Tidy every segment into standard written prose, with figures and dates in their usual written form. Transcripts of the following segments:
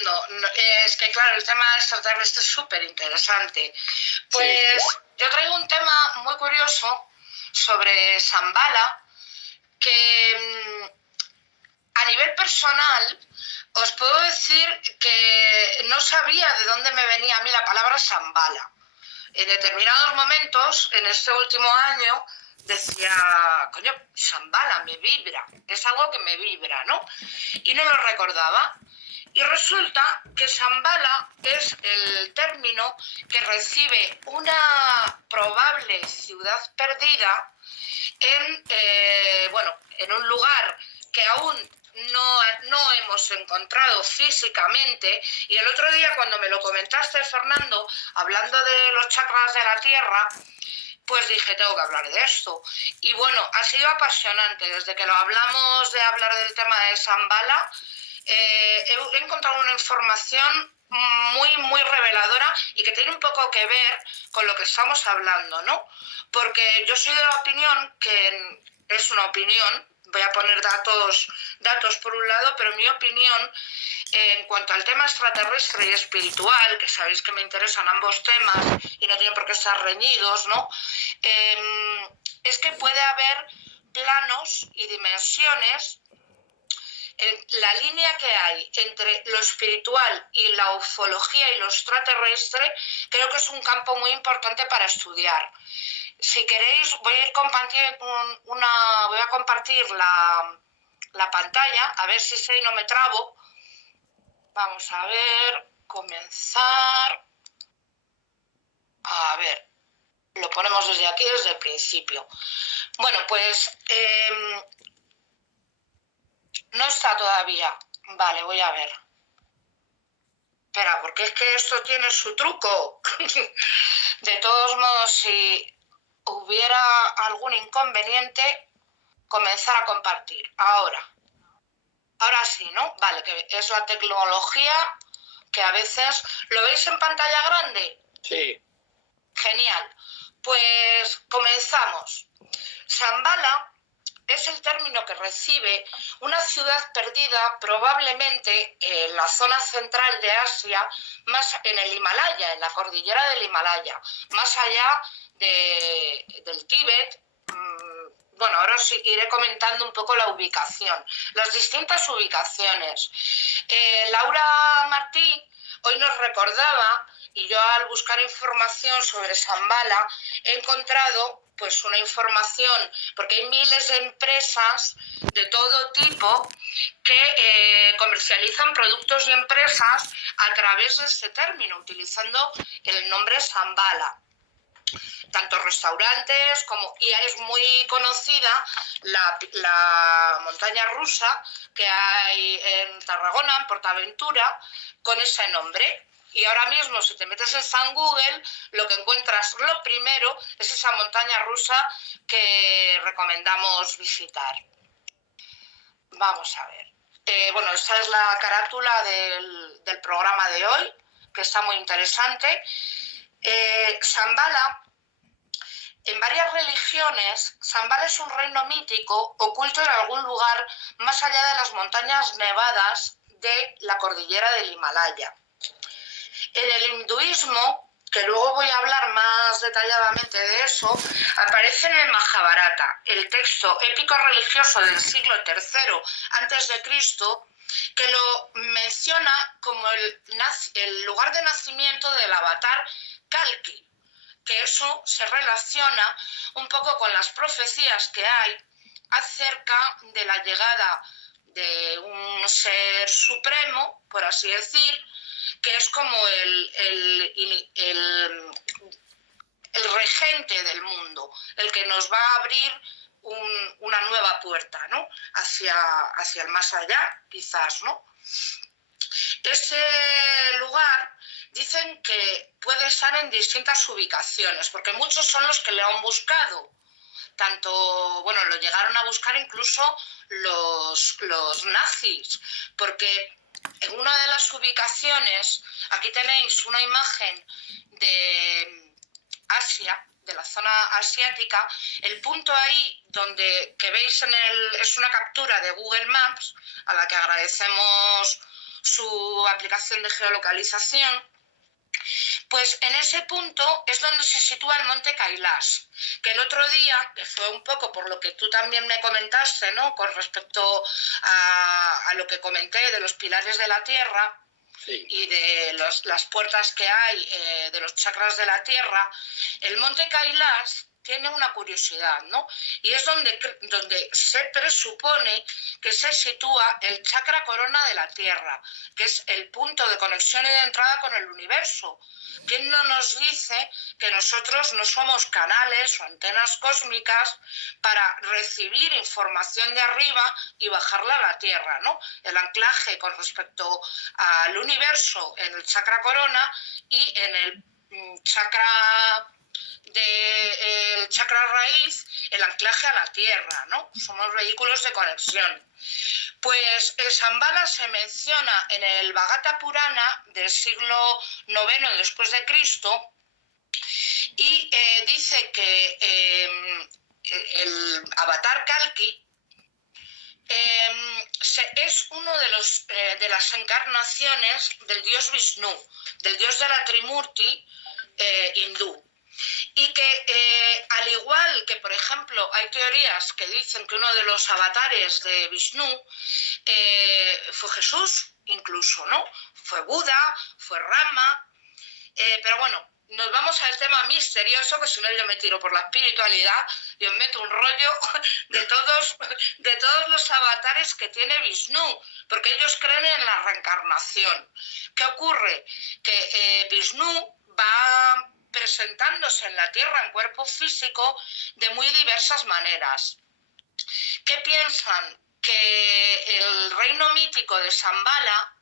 No, no, es que claro, el tema extraterrestre es súper interesante. Pues Sí. yo traigo un tema muy curioso sobre Shambhala, que a nivel personal os puedo decir que no sabía de dónde me venía a mí la palabra Shambhala. En determinados momentos, en este último año, decía, coño, Shambhala me vibra, es algo que me vibra, ¿no? Y no lo recordaba. Y resulta que Shambhala es el término que recibe una probable ciudad perdida en un lugar que aún no hemos encontrado físicamente. Y el otro día, cuando me lo comentaste, Fernando, hablando de los chakras de la Tierra, pues dije, tengo que hablar de esto. Y bueno, ha sido apasionante. Desde que lo hablamos de hablar del tema de Shambhala, he encontrado una información muy reveladora y que tiene un poco que ver con lo que estamos hablando, ¿no? Porque yo soy de la opinión que es una opinión, voy a poner datos por un lado, pero mi opinión en cuanto al tema extraterrestre y espiritual, que sabéis que me interesan ambos temas y no tienen por qué estar reñidos, ¿no? Es que puede haber planos y dimensiones. La línea que hay entre lo espiritual y la ufología y lo extraterrestre creo que es un campo muy importante para estudiar. Si queréis, voy a compartir la pantalla, a ver si sé y no me trabo. Vamos a ver, comenzar. A ver, lo ponemos desde aquí, desde el principio. Bueno, pues no está todavía. Vale, voy a ver. Espera, porque es que esto tiene su truco. De todos modos, si hubiera algún inconveniente, comenzar a compartir. Ahora sí, ¿no? Vale, que es la tecnología que a veces... ¿Lo veis en pantalla grande? Sí. Genial. Pues comenzamos. Shambhala es el término que recibe una ciudad perdida probablemente en la zona central de Asia, más en el Himalaya, en la cordillera del Himalaya, más allá del Tíbet. Bueno, ahora os iré comentando un poco la ubicación, las distintas ubicaciones. Laura Martí hoy nos recordaba, y yo al buscar información sobre Shambhala he encontrado pues una información, porque hay miles de empresas de todo tipo que comercializan productos y empresas a través de este término, utilizando el nombre Shambhala. Tanto restaurantes como... Y es muy conocida la montaña rusa que hay en Tarragona, en Portaventura, con ese nombre. Y ahora mismo, si te metes en San Google, lo que encuentras lo primero es esa montaña rusa que recomendamos visitar. Vamos a ver. Bueno, esta es la carátula del programa de hoy, que está muy interesante. Shambhala, en varias religiones, Shambhala es un reino mítico oculto en algún lugar más allá de las montañas nevadas de la cordillera del Himalaya. En el hinduismo, que luego voy a hablar más detalladamente de eso, aparece en el Mahabharata, el texto épico religioso del siglo III a.C., que lo menciona como el lugar de nacimiento del avatar Kalki, que eso se relaciona un poco con las profecías que hay acerca de la llegada de un ser supremo, por así decir, que es como el regente del mundo, el que nos va a abrir una nueva puerta, ¿no? Hacia el más allá, quizás, ¿no? Ese lugar dicen que puede estar en distintas ubicaciones, porque muchos son los que le han buscado. Tanto, bueno, lo llegaron a buscar incluso los nazis, porque en una de las ubicaciones, aquí tenéis una imagen de Asia, de la zona asiática, el punto ahí donde que veis es una captura de Google Maps, a la que agradecemos su aplicación de geolocalización, pues en ese punto es donde se sitúa el monte Kailash, que el otro día, que fue un poco por lo que tú también me comentaste, ¿no?, con respecto a lo que comenté de los pilares de la Tierra, sí, y de las puertas que hay de los chakras de la Tierra, el monte Kailash tiene una curiosidad, ¿no? Y es donde se presupone que se sitúa el chakra corona de la Tierra, que es el punto de conexión y de entrada con el universo. ¿Quién no nos dice que nosotros no somos canales o antenas cósmicas para recibir información de arriba y bajarla a la Tierra, ¿no? El anclaje con respecto al universo en el chakra corona y en el chakra el chakra raíz, el anclaje a la Tierra, ¿no? Somos vehículos de conexión. Pues el Shambhala se menciona en el Bhagata Purana del siglo IX después de Cristo y dice que el avatar Kalki es uno de las encarnaciones del dios Vishnu, del dios de la Trimurti hindú. Y que al igual que, por ejemplo, hay teorías que dicen que uno de los avatares de Vishnu fue Jesús, incluso, ¿no? Fue Buda, fue Rama, pero bueno, nos vamos al tema misterioso, que si no yo me tiro por la espiritualidad y os meto un rollo de todos los avatares que tiene Vishnu, porque ellos creen en la reencarnación. ¿Qué ocurre? Que Vishnu va presentándose en la Tierra en cuerpo físico de muy diversas maneras. ¿Qué piensan? Que el reino mítico de Shambhala,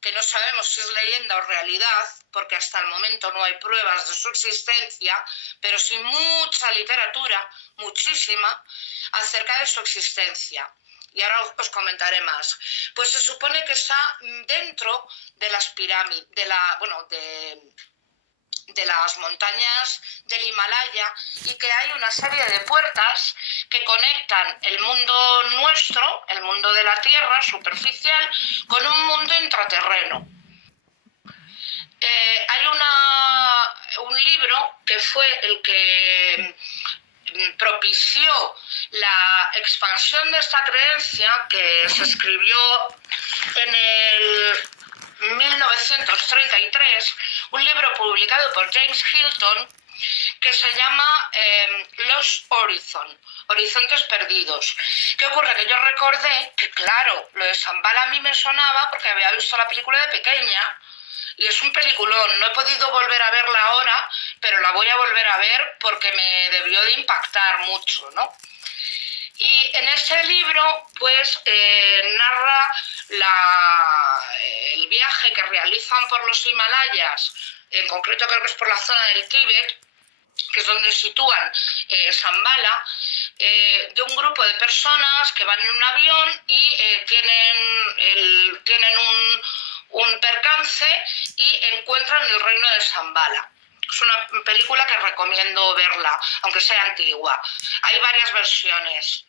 que no sabemos si es leyenda o realidad, porque hasta el momento no hay pruebas de su existencia, pero sí mucha literatura, muchísima, acerca de su existencia. Y ahora os comentaré más. Pues se supone que está dentro de las pirámides, de las montañas del Himalaya, y que hay una serie de puertas que conectan el mundo nuestro, el mundo de la Tierra superficial, con un mundo intraterreno. Hay un libro que fue el que propició la expansión de esta creencia, que se escribió en el 1933, un libro publicado por James Hilton, que se llama Lost Horizon, Horizontes Perdidos. ¿Qué ocurre? Que yo recordé que, claro, lo de Shambhala a mí me sonaba porque había visto la película de pequeña, y es un peliculón. No he podido volver a verla ahora, pero la voy a volver a ver porque me debió de impactar mucho, ¿no? Y en ese libro, pues, narra el viaje que realizan por los Himalayas, en concreto creo que es por la zona del Tíbet, que es donde sitúan Shambhala, de un grupo de personas que van en un avión y tienen un percance y encuentran el reino de Shambhala. Es una película que recomiendo verla, aunque sea antigua. Hay varias versiones.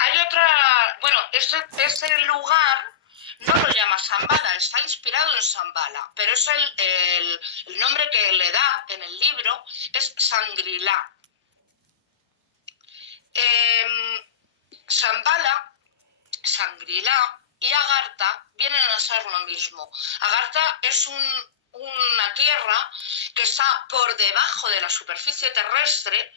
Hay otra... Bueno, este lugar no lo llama Shambhala, está inspirado en Shambhala, pero es el nombre que le da en el libro es Shangri-La. Shambhala, Shangri-La y Agartha vienen a ser lo mismo. Agartha es una tierra que está por debajo de la superficie terrestre,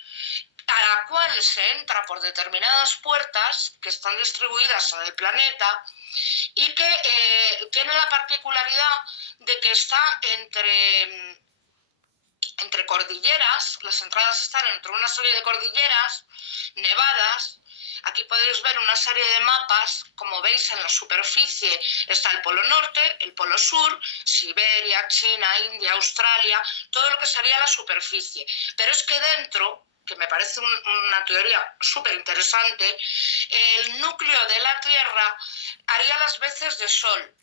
a la cual se entra por determinadas puertas que están distribuidas en el planeta y que tiene la particularidad de que está entre cordilleras. Las entradas están entre una serie de cordilleras nevadas. Aquí podéis ver una serie de mapas. Como veis, en la superficie está el Polo Norte, el Polo Sur, Siberia, China, India, Australia, todo lo que sería la superficie. Pero es que dentro, que me parece una teoría súper interesante, el núcleo de la Tierra haría las veces de Sol,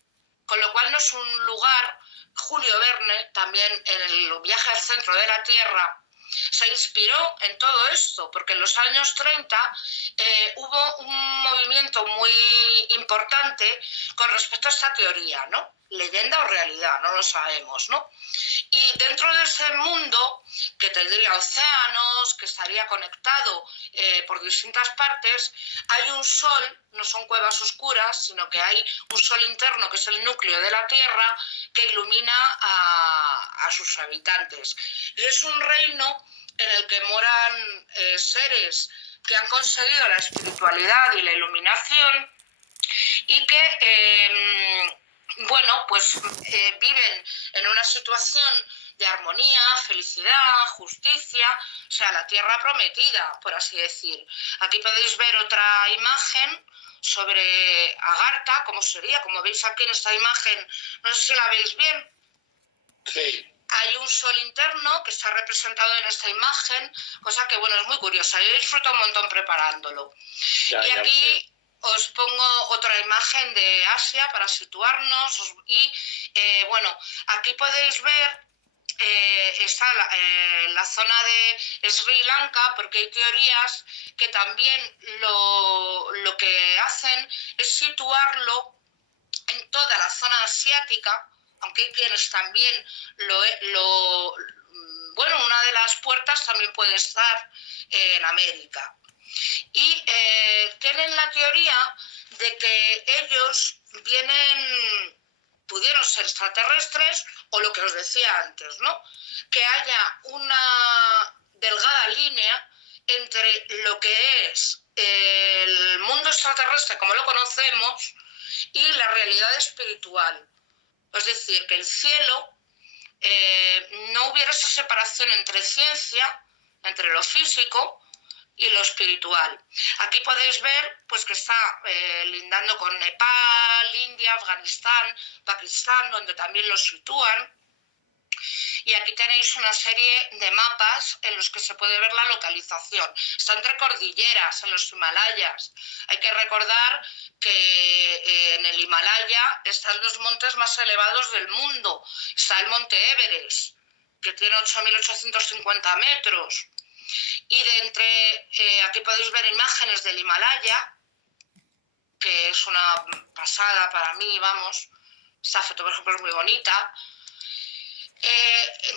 con lo cual no es un lugar. Julio Verne, también en el viaje al centro de la Tierra, se inspiró en todo esto, porque en los años 30 hubo un movimiento muy importante con respecto a esta teoría, ¿no? Leyenda o realidad, no lo sabemos, ¿no? Y dentro de ese mundo, que tendría océanos, que estaría conectado por distintas partes, hay un sol, no son cuevas oscuras, sino que hay un sol interno, que es el núcleo de la Tierra, que ilumina a sus habitantes. Y es un reino en el que moran seres que han conseguido la espiritualidad y la iluminación y que bueno, pues viven en una situación de armonía, felicidad, justicia, o sea, la tierra prometida, por así decir. Aquí podéis ver otra imagen sobre Agartha, cómo sería, como veis aquí en esta imagen, no sé si la veis bien. Sí. Hay un sol interno que está representado en esta imagen, cosa que, bueno, es muy curiosa. Yo disfruto un montón preparándolo. Y aquí os pongo otra imagen de Asia para situarnos y, bueno, aquí podéis ver está la zona de Sri Lanka, porque hay teorías que también lo que hacen es situarlo en toda la zona asiática, aunque hay quienes también bueno, una de las puertas también puede estar en América. Y tienen la teoría de que ellos pudieron ser extraterrestres, o lo que os decía antes, ¿no? Que haya una delgada línea entre lo que es el mundo extraterrestre como lo conocemos y la realidad espiritual. Es decir, que el cielo no hubiera esa separación entre ciencia, entre lo físico y lo espiritual. Aquí podéis ver pues, que está lindando con Nepal, India, Afganistán, Pakistán, donde también lo sitúan. Y aquí tenéis una serie de mapas en los que se puede ver la localización. Está entre cordilleras, en los Himalayas. Hay que recordar que en el Himalaya están los montes más elevados del mundo. Está el monte Everest, que tiene 8.850 metros. Y aquí podéis ver imágenes del Himalaya, que es una pasada para mí, vamos. Esta foto, por ejemplo, es muy bonita.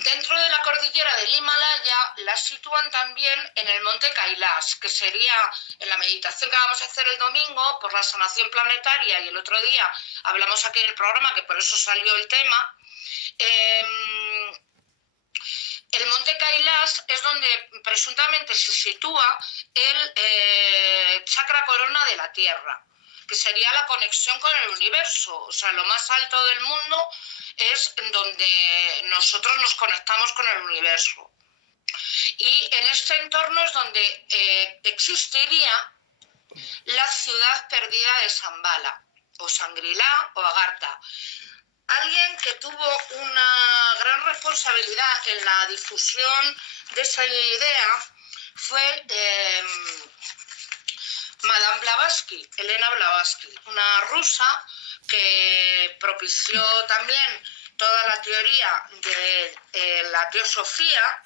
Dentro de la cordillera del Himalaya la sitúan también en el monte Kailash, que sería en la meditación que vamos a hacer el domingo por la sanación planetaria, y el otro día hablamos aquí en el programa, que por eso salió el tema. El monte Kailash es donde presuntamente se sitúa el chakra corona de la Tierra, que sería la conexión con el universo. O sea, lo más alto del mundo es donde nosotros nos conectamos con el universo. Y en este entorno es donde existiría la ciudad perdida de Shambhala, o Shangri-La, o Agartha. Alguien que tuvo una gran responsabilidad en la difusión de esa idea fue Madame Blavatsky, Elena Blavatsky, una rusa que propició también toda la teoría de la teosofía,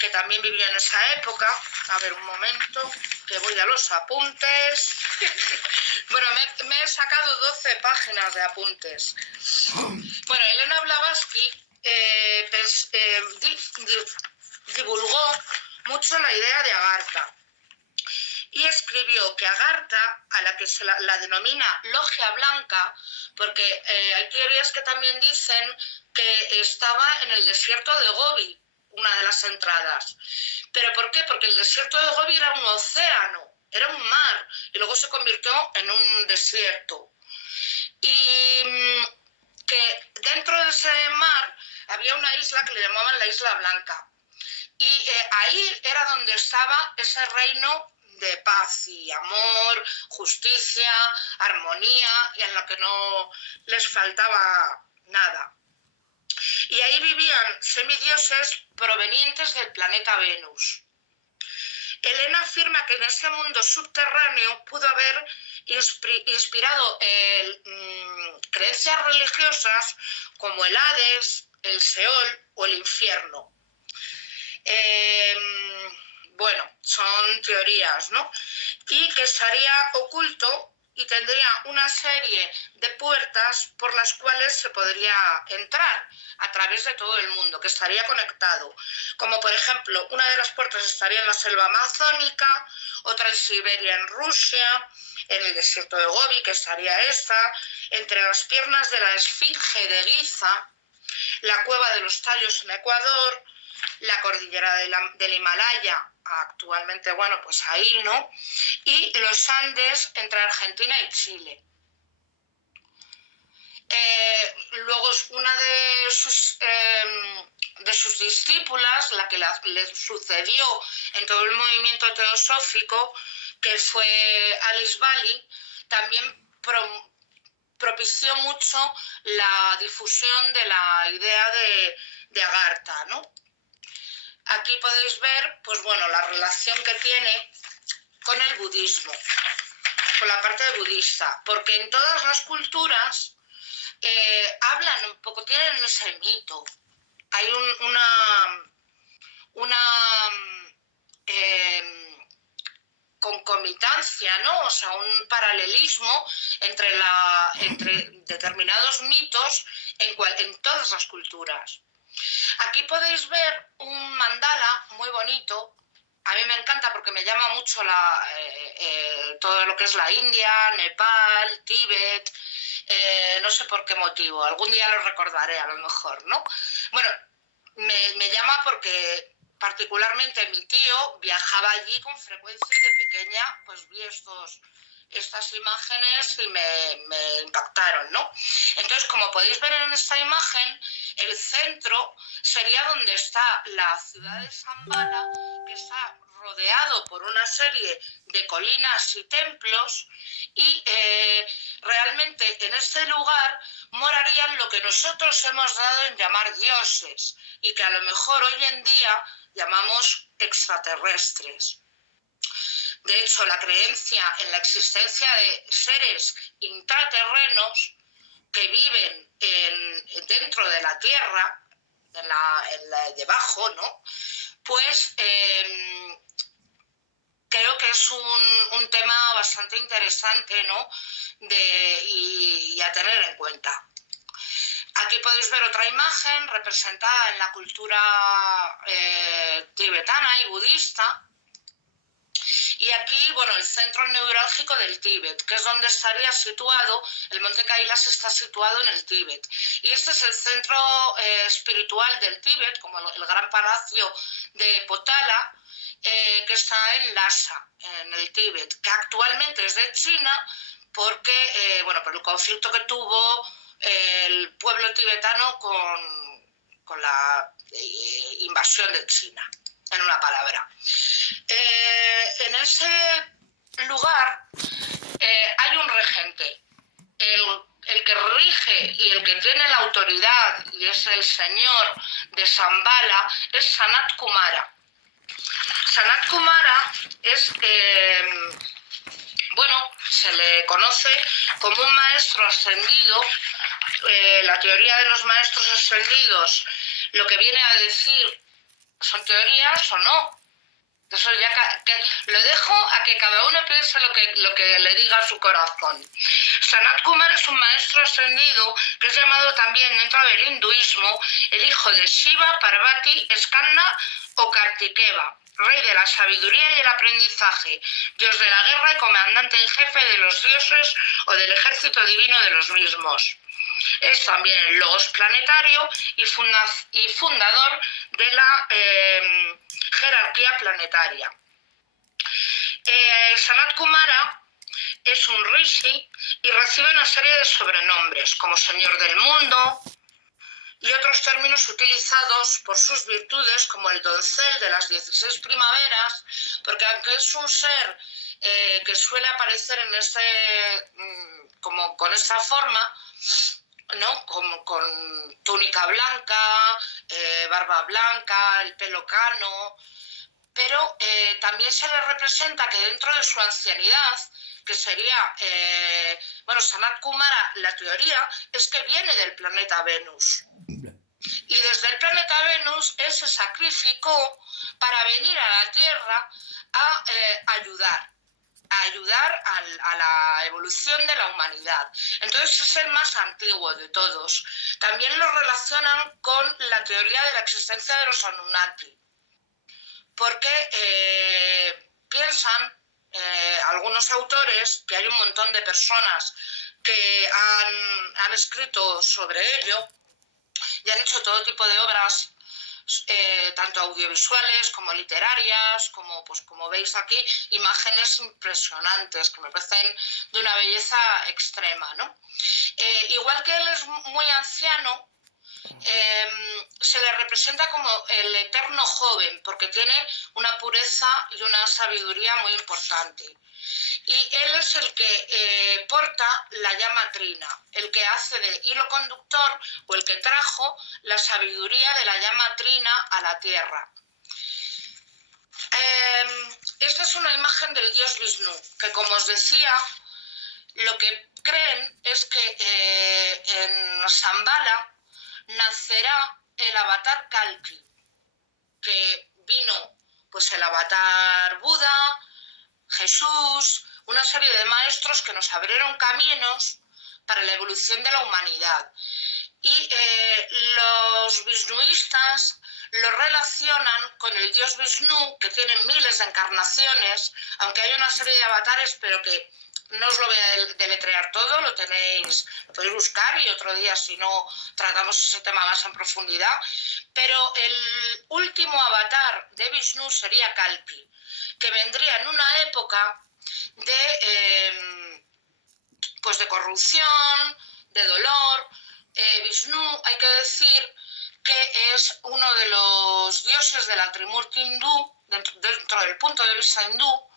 que también vivió en esa época. A ver, un momento, que voy a los apuntes. Bueno, me he sacado 12 páginas de apuntes. Bueno, Elena Blavatsky divulgó mucho la idea de Agartha y escribió que Agartha, a la que se la denomina Logia Blanca, porque hay teorías que también dicen que estaba en el desierto de Gobi, una de las entradas. ¿Pero por qué? Porque el desierto de Gobi era un océano, era un mar, y luego se convirtió en un desierto. Y que dentro de ese mar había una isla que le llamaban la Isla Blanca. Y ahí era donde estaba ese reino de paz y amor, justicia, armonía, y en la que no les faltaba nada. Y ahí vivían semidioses provenientes del planeta Venus. Elena afirma que en ese mundo subterráneo pudo haber inspirado creencias religiosas como el Hades, el Seol o el infierno. Bueno, son teorías, ¿no? Y que estaría oculto y tendría una serie de puertas por las cuales se podría entrar a través de todo el mundo, que estaría conectado. Como por ejemplo, una de las puertas estaría en la selva amazónica, otra en Siberia, en Rusia, en el desierto de Gobi, que estaría esta, entre las piernas de la Esfinge de Giza, la cueva de los Tallos en Ecuador, la cordillera del Himalaya, actualmente, bueno, pues ahí, ¿no? Y los Andes entre Argentina y Chile. Luego una de sus discípulas, la que le sucedió en todo el movimiento teosófico, que fue Alice Bailey, también propició mucho la difusión de la idea de Agartha, ¿no? Aquí podéis ver, pues bueno, la relación que tiene con el budismo, con la parte budista, porque en todas las culturas hablan un poco, tienen ese mito. Hay una concomitancia, ¿no? O sea, un paralelismo entre determinados mitos en todas las culturas. Aquí podéis ver un mandala muy bonito. A mí me encanta porque me llama mucho todo lo que es la India, Nepal, Tíbet, no sé por qué motivo, algún día lo recordaré a lo mejor, ¿no? Bueno, me llama porque particularmente mi tío viajaba allí con frecuencia y de pequeña pues vi estas imágenes y me impactaron, ¿no? Entonces, como podéis ver en esta imagen, el centro sería donde está la ciudad de Shambhala, que está rodeado por una serie de colinas y templos y realmente en este lugar morarían lo que nosotros hemos dado en llamar dioses y que a lo mejor hoy en día llamamos extraterrestres. De hecho, la creencia en la existencia de seres intraterrenos que viven dentro de la Tierra, debajo, ¿no? Pues creo que es un tema bastante interesante, ¿no? Y a tener en cuenta. Aquí podéis ver otra imagen representada en la cultura tibetana y budista. Y aquí, bueno, el centro neurálgico del Tíbet, que es donde estaría situado, el monte Kailas está situado en el Tíbet. Y este es el centro espiritual del Tíbet, como el gran palacio de Potala, que está en Lhasa, en el Tíbet, que actualmente es de China porque, bueno, por el conflicto que tuvo el pueblo tibetano con la invasión de China, en una palabra. En ese lugar hay un regente, el que rige y el que tiene la autoridad, y es el señor de Shambhala, es Sanat Kumara. Sanat Kumara es, bueno, se le conoce como un maestro ascendido. La teoría de los maestros ascendidos, lo que viene a decir, ¿son teorías o no? Eso ya lo dejo a que cada uno piense lo que le diga a su corazón. Sanat Kumara es un maestro ascendido que es llamado también dentro del hinduismo el hijo de Shiva, Parvati, Skanda o Kartikeva, rey de la sabiduría y el aprendizaje, dios de la guerra y comandante en jefe de los dioses o del ejército divino de los mismos. Es también el logos planetario y fundador de la jerarquía planetaria. Sanat Kumara es un rishi y recibe una serie de sobrenombres como Señor del Mundo y otros términos utilizados por sus virtudes como el doncel de las 16 primaveras, porque aunque es un ser que suele aparecer como con esta forma, ¿no? Con túnica blanca, barba blanca, el pelo cano, pero también se le representa que dentro de su ancianidad, que sería, bueno, Sanat Kumara, la teoría es que viene del planeta Venus. Y desde el planeta Venus él se sacrificó para venir a la Tierra a ayudar a la evolución de la humanidad. Entonces es el más antiguo de todos. También lo relacionan con la teoría de la existencia de los Anunnaki, porque piensan algunos autores que hay un montón de personas que han escrito sobre ello y han hecho todo tipo de obras, tanto audiovisuales como literarias, como veis aquí, imágenes impresionantes que me parecen de una belleza extrema, ¿no? Igual que él es muy anciano, se le representa como el eterno joven, porque tiene una pureza y una sabiduría muy importante. Y él es el que porta la llama trina, el que hace de hilo conductor o el que trajo la sabiduría de la llama trina a la tierra. Esta es una imagen del dios Vishnu, que como os decía, lo que creen es que en Shambhala nacerá el avatar Kalki, que vino pues el avatar Buda, Jesús, una serie de maestros que nos abrieron caminos para la evolución de la humanidad. Y los vishnuistas lo relacionan con el dios Vishnu, que tiene miles de encarnaciones, aunque hay una serie de avatares, pero que no os lo voy a deletrear todo, lo podéis buscar y otro día, si no, tratamos ese tema más en profundidad. Pero el último avatar de Vishnu sería Kalki, que vendría en una época de corrupción, de dolor. Vishnu, hay que decir que es uno de los dioses de la Trimurti hindú, dentro del punto de vista hindú,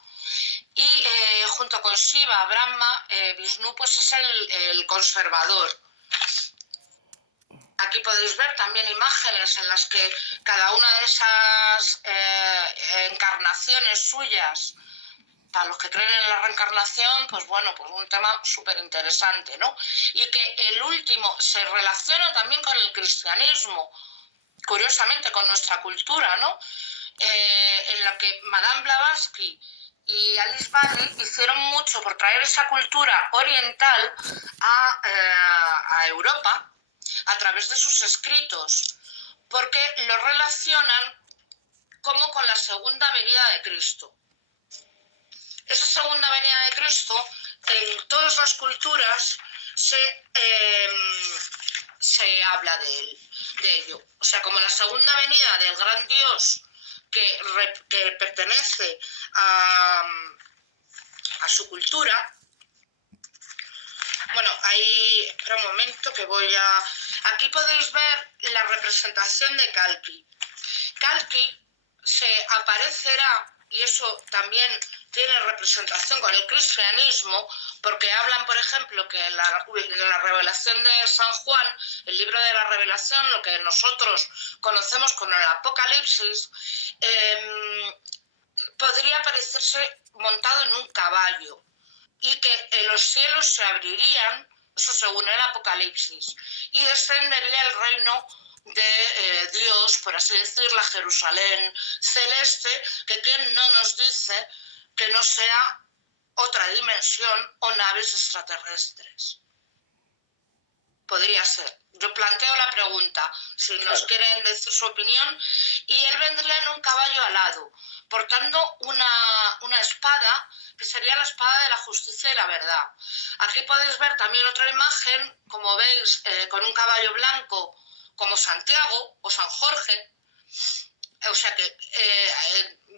y junto con Shiva, Brahma, Vishnu pues es el conservador. Aquí podéis ver también imágenes en las que cada una de esas encarnaciones suyas, para los que creen en la reencarnación, pues bueno, pues un tema súper interesante, ¿no? Y que el último se relaciona también con el cristianismo, curiosamente con nuestra cultura, ¿no? En la que Madame Blavatsky y Alice Bailey hicieron mucho por traer esa cultura oriental a Europa a través de sus escritos, porque lo relacionan como con la segunda venida de Cristo. Esa segunda venida de Cristo, en todas las culturas se habla de ello. O sea, como la segunda venida del gran Dios que pertenece a su cultura. Bueno, ahí, espera un momento que aquí podéis ver la representación de Kalki. Kalki se aparecerá, y eso también tiene representación con el cristianismo, porque hablan, por ejemplo, que en la revelación de San Juan, el libro de la revelación, lo que nosotros conocemos como el Apocalipsis, podría aparecerse montado en un caballo y que los cielos se abrirían, eso según el Apocalipsis, y descendería el reino de Dios, por así decir, la Jerusalén celeste, que quien no nos dice que no sea otra dimensión o naves extraterrestres. Podría ser. Yo planteo la pregunta, si nos quieren decir su opinión, y él vendría en un caballo alado, portando una espada, que sería la espada de la justicia y la verdad. Aquí podéis ver también otra imagen, como veis, con un caballo blanco, como Santiago o San Jorge. O sea que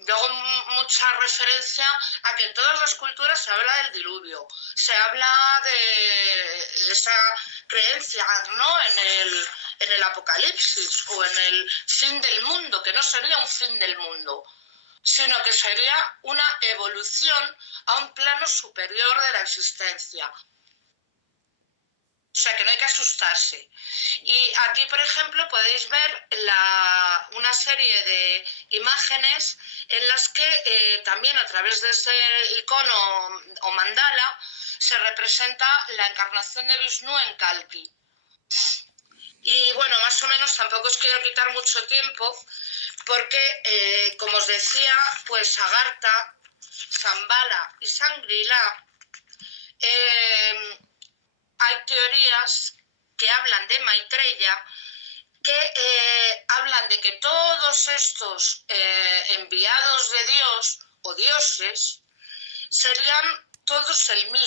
yo hago mucha referencia a que en todas las culturas se habla del diluvio, se habla de esa creencia, ¿no?, en el apocalipsis o en el fin del mundo, que no sería un fin del mundo, sino que sería una evolución a un plano superior de la existencia. O sea que no hay que asustarse. Y aquí, por ejemplo, podéis ver una serie de imágenes en las que también a través de ese icono o mandala se representa la encarnación de Vishnu en Kalki. Y bueno, más más o menos, tampoco os quiero quitar mucho tiempo, porque, como os decía, pues Agartha, Shambhala y Shangri-La, hay teorías que hablan de Maitreya, que hablan de que todos estos enviados de Dios o dioses serían todos el mismo.